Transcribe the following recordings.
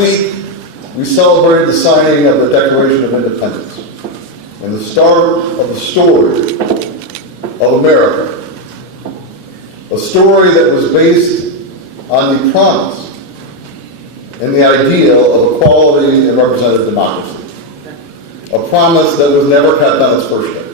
week, we celebrated the signing of the Declaration of Independence and the start of the story of America. A story that was based on the promise and the ideal of equality and representative democracy. A promise that was never kept on its first day.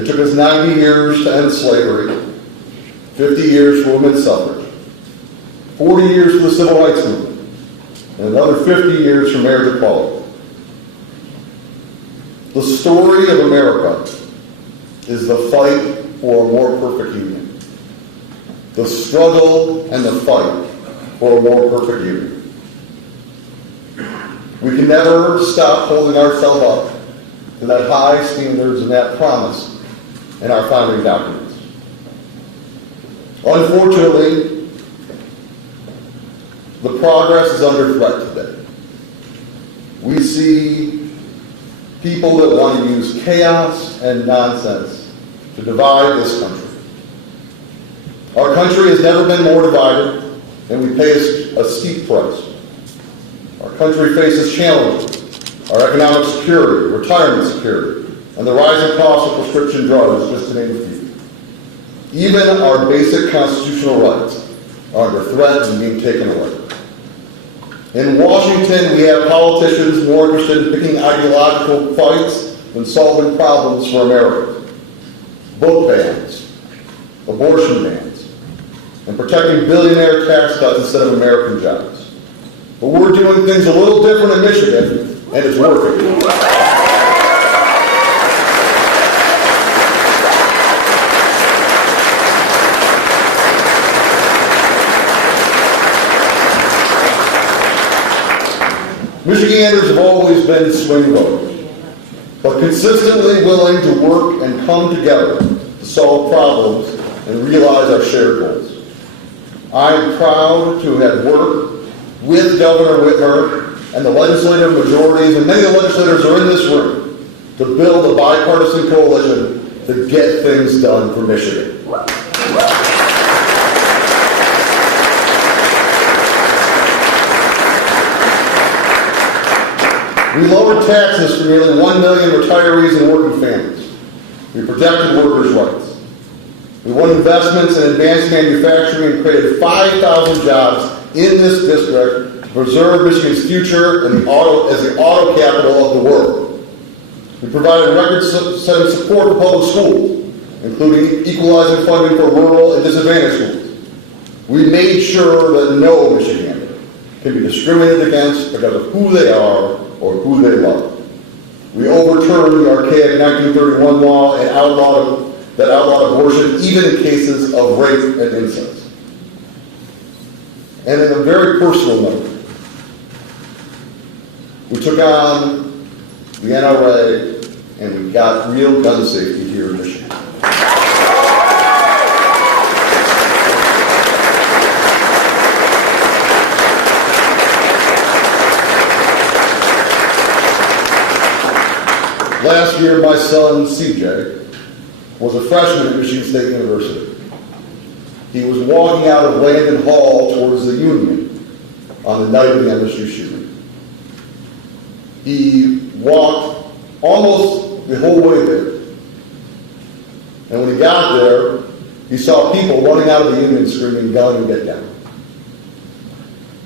It took us 90 years to end slavery, 50 years for women's suffrage, 40 years for the civil rights movement, and another 50 years for marriage equality. The story of America is the fight for a more perfect union. The struggle and the fight for a more perfect union. We can never stop holding ourselves up to that high standards and that promise in our founding documents. Unfortunately, the progress is under threat today. We see people that want to use chaos and nonsense to divide this country. Our country has never been more divided, and we pay a steep price. Our country faces challenges: our economic security, retirement security, and the rising cost of prescription drugs, just to name a few. Even our basic constitutional rights are under threat and being taken away. In Washington, we have politicians more interested in picking ideological fights than solving problems for Americans. Book bans, abortion bans, and protecting billionaire tax cuts instead of American jobs. But we're doing things a little different in Michigan, and it's working. Michiganders have always been swing voters, but consistently willing to work and come together to solve problems and realize our shared goals. I am proud to have worked with Governor Whitmer and the legislative majorities, and many of the legislators are in this room, to build a bipartisan coalition to get things done for Michigan. We lowered taxes for nearly 1 million retirees and working families. We protected workers' rights. We won investments in advanced manufacturing and created 5,000 jobs in this district to preserve Michigan's future as the auto capital of the world. We provided record-setting support for public schools, including equalizing funding for rural and disadvantaged schools. We made sure that no Michigander can be discriminated against because of who they are or who they love. We overturned the archaic 1931 law and that outlawed abortion even in cases of rape and incest. And in a very personal note, we took on the NRA and we got real gun safety here in Michigan. Last year, my son, CJ, was a freshman at Michigan State University. He was walking out of Landon Hall towards the Union on the night of the MSU shooting. He walked almost the whole way there. And when he got there, he saw people running out of the Union screaming, "Gun and get down."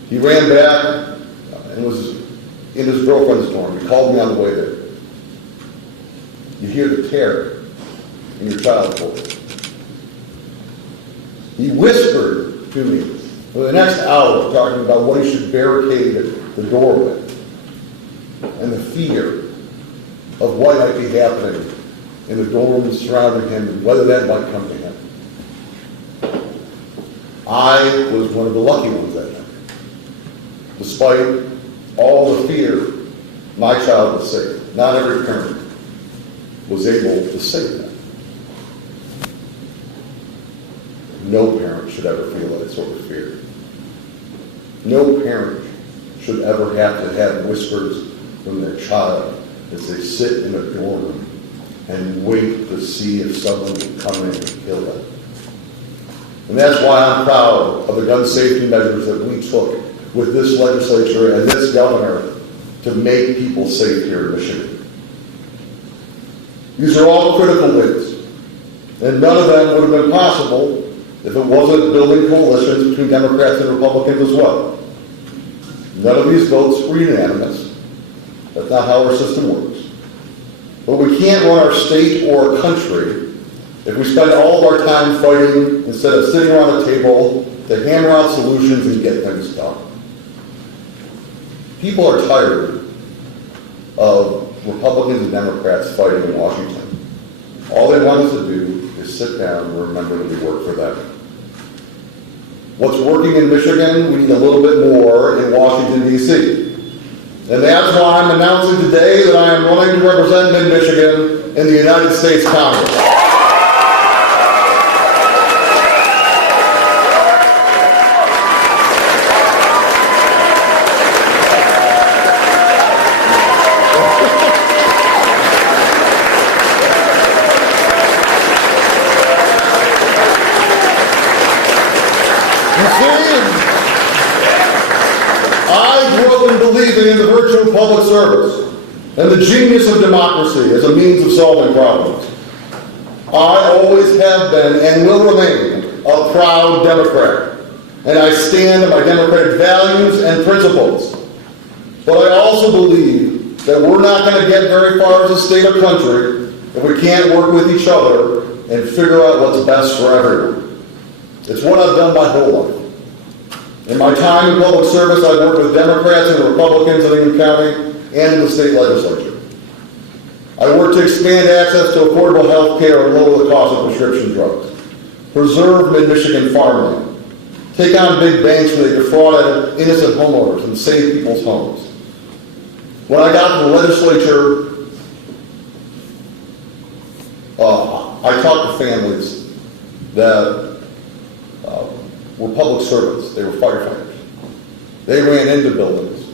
He ran back and was in his girlfriend's dorm. He called me on the way there. You hear the terror in your child's voice. He whispered to me for the next hour, talking about what he should barricade the door with and the fear of what might be happening in the dorms surrounding him and whether that might come to him. I was one of the lucky ones that night. Despite all the fear, my child was safe. Not every parent was able to say that. No parent should ever feel that sort of fear. No parent should ever have to have whispers from their child as they sit in a dorm room and wait to see if someone can come in and kill them. And that's why I'm proud of the gun safety measures that we took with this legislature and this governor to make people safe here in Michigan. These are all critical wins, and none of them would have been possible if it wasn't building coalitions between Democrats and Republicans as well. None of these votes were unanimous. That's not how our system works. But we can't run our state or country if we spend all of our time fighting instead of sitting around a table to hammer out solutions and get things done. People are tired of Republicans and Democrats fighting in Washington. All they want us to do is sit down and remember that we work for them. What's working in Michigan, we need a little bit more in Washington, D.C. And that's why I'm announcing today that I am running to represent Mid-Michigan in the United States Congress. Believing in the virtue of public service and the genius of democracy as a means of solving problems. I always have been and will remain a proud Democrat, and I stand on my democratic values and principles. But I also believe that we're not going to get very far as a state or country if we can't work with each other and figure out what's best for everyone. It's what I've done my whole life. In my time in public service, I've worked with Democrats and Republicans in Lincoln County and in the state legislature. I worked to expand access to affordable health care and lower the cost of prescription drugs, preserve mid-Michigan farmland, take on big banks when they defrauded innocent homeowners and save people's homes. When I got to the legislature, I talked to families that were public servants. They were firefighters. They ran into buildings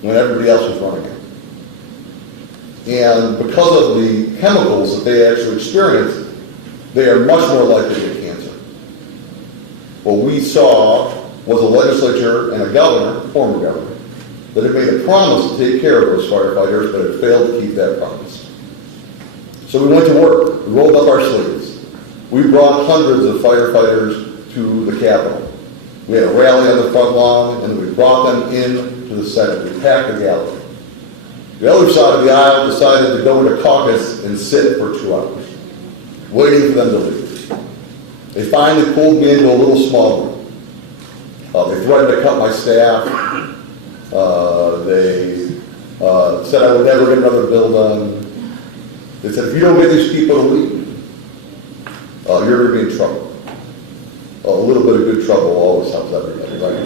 when everybody else was running in. And because of the chemicals that they actually experienced, they are much more likely to get cancer. What we saw was a legislature and a governor, former governor, that had made a promise to take care of those firefighters, but had failed to keep that promise. So we went to work. We rolled up our sleeves. We brought hundreds of firefighters to the Capitol. We had a rally on the front lawn, and we brought them in to the Senate. We packed the gallery. The other side of the aisle decided to go into caucus and sit for 2 hours, waiting for them to leave. They finally pulled me into a little small room. They threatened to cut my staff. They said I would never get another bill done. They said, if you don't get these people to leave, you're going to be in trouble. A little bit of good trouble always helps everybody, right?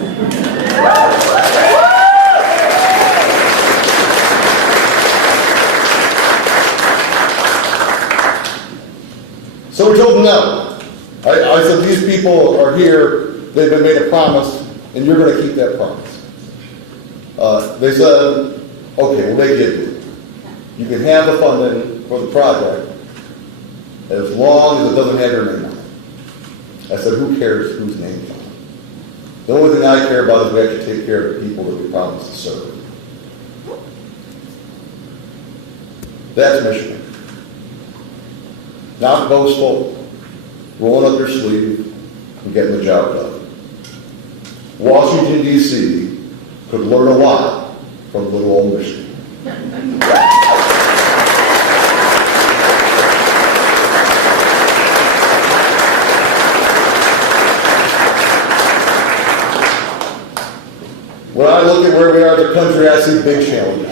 So we told them no. I said, these people are here, they've been made a promise, and you're going to keep that promise. They said, okay, well, they give you. You can have the funding for the project as long as it doesn't have your name on it. I said, who cares whose name's on it? The only thing I care about is we actually take care of the people that we promised to serve. That's Michigan. Not boastful, rolling up your sleeve and getting the job done. Washington, D.C. could learn a lot from little old Michigan. When I look at where we are as a country, I see big challenges.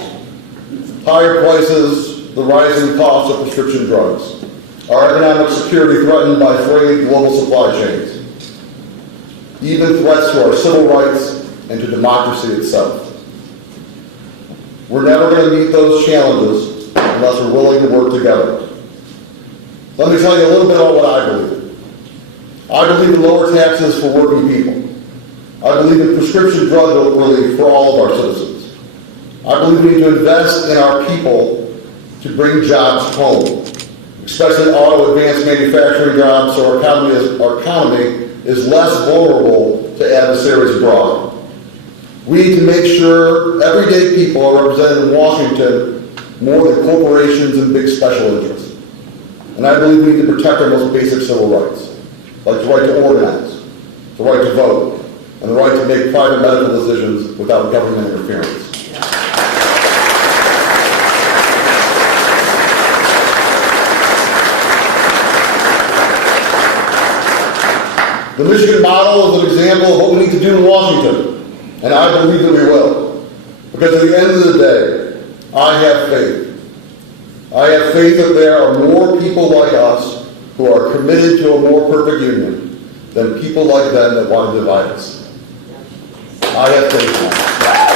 Higher prices, the rising cost of prescription drugs, our economic security threatened by frayed global supply chains, even threats to our civil rights and to democracy itself. We're never going to meet those challenges unless we're willing to work together. Let me tell you a little bit about what I believe. I believe in lower taxes for working people. I believe in prescription drug relief for all of our citizens. I believe we need to invest in our people to bring jobs home, especially auto advanced manufacturing jobs, so our economy is less vulnerable to adversaries abroad. We need to make sure everyday people are represented in Washington more than corporations and big special interests. And I believe we need to protect our most basic civil rights, like the right to organize, the right to vote, and the right to make private medical decisions without government interference. The Michigan model is an example of what we need to do in Washington, and I believe that we will. Because at the end of the day, I have faith. I have faith that there are more people like us who are committed to a more perfect union than people like them that want to divide us. I have faith in that.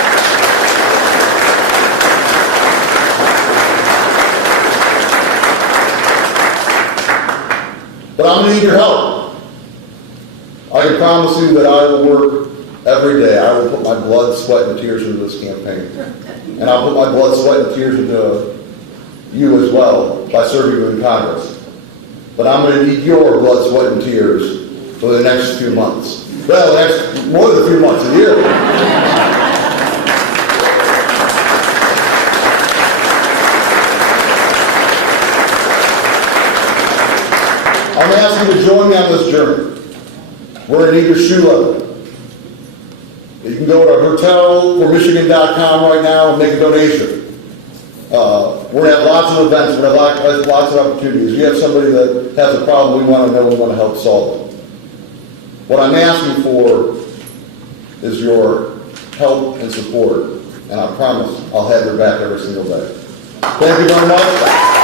But I'm going to need your help. I can promise you that I will work every day. I will put my blood, sweat, and tears into this campaign. And I'll put my blood, sweat, and tears into you as well by serving you in Congress. But I'm going to need your blood, sweat, and tears for the next few months. Well, the next more than a few months, a year. I'm asking you to join me on this journey. We're going to need your shoe leather. You can go to hertelformichigan.com right now and make a donation. We're going to have lots of events. We're going to have lots of opportunities. If you have somebody that has a problem, we want to know, we want to help solve it. What I'm asking for is your help and support, and I promise I'll have your back every single day. Thank you very much.